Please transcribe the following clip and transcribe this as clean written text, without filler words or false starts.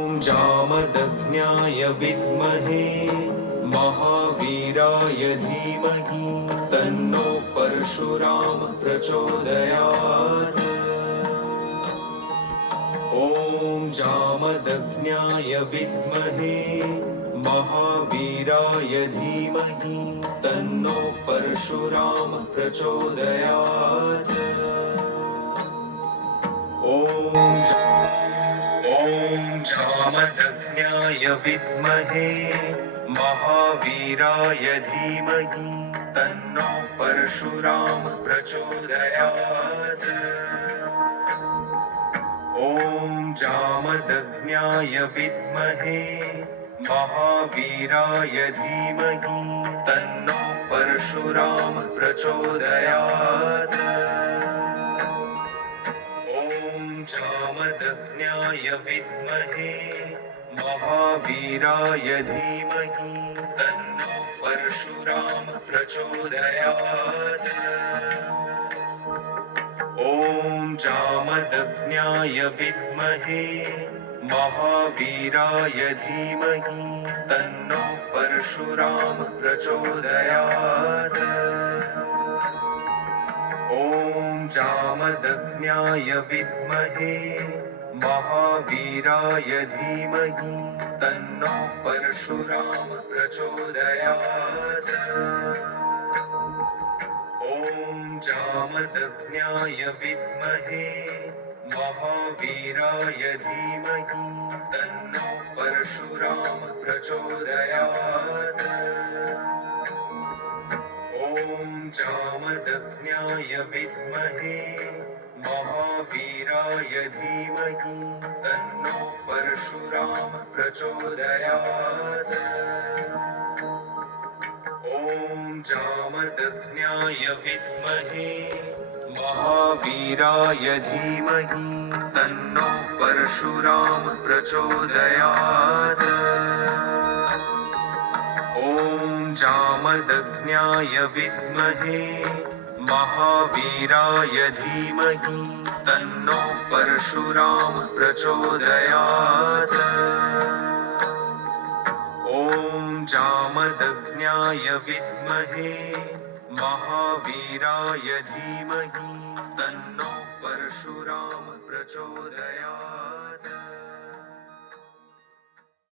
ॐ जामदग्न्याय विद्महे महावीराय धीमहि तन्नो परशुराम प्रचोदयात्। ॐ जामदग्न्याय विद्महे महावीराय धीमहि तन्नो परशुराम प्रचोदयात्। ॐ जामदग्न्याय विद्महे महावीराय धीमहि तन्नो परशुराम प्रचोदयात्। ॐ जामदग्न्याय विद्महे महावीराय धीमहि तन्नो परशुराम प्रचोदयात्। जामदग्न्याय विद्महे महावीराय धीमहि तन्नो परशुराम प्रचोदयात्। ॐ जामदग्न्याय विद्महे महावीराय धीमहि तन्नो परशुराम प्रचोदयात्। ॐ जामदग्न्याय विद्महे महावीराय धीमहि तन्नो परशुराम प्रचोदयात्। ॐ जामदग्न्याय विद्महे महावीराय धीमहि तन्नो परशुराम प्रचोदयात्। ॐ जामदग्न्याय विद्महे महावीराय धीमहि तन्नो परशुराम प्रचोदयात्। ॐ जामदग्न्याय विद्महे महावीराय धीमहि तन्नो परशुराम प्रचोदयात्। ॐ जामदग्न्याय विद्महे महावीराय धीमहि तन्नो परशुराम प्रचोदयात्। ॐ जामदग्न्याय विद्महे महावीराय धीमहि तन्नो परशुराम प्रचोदयात्।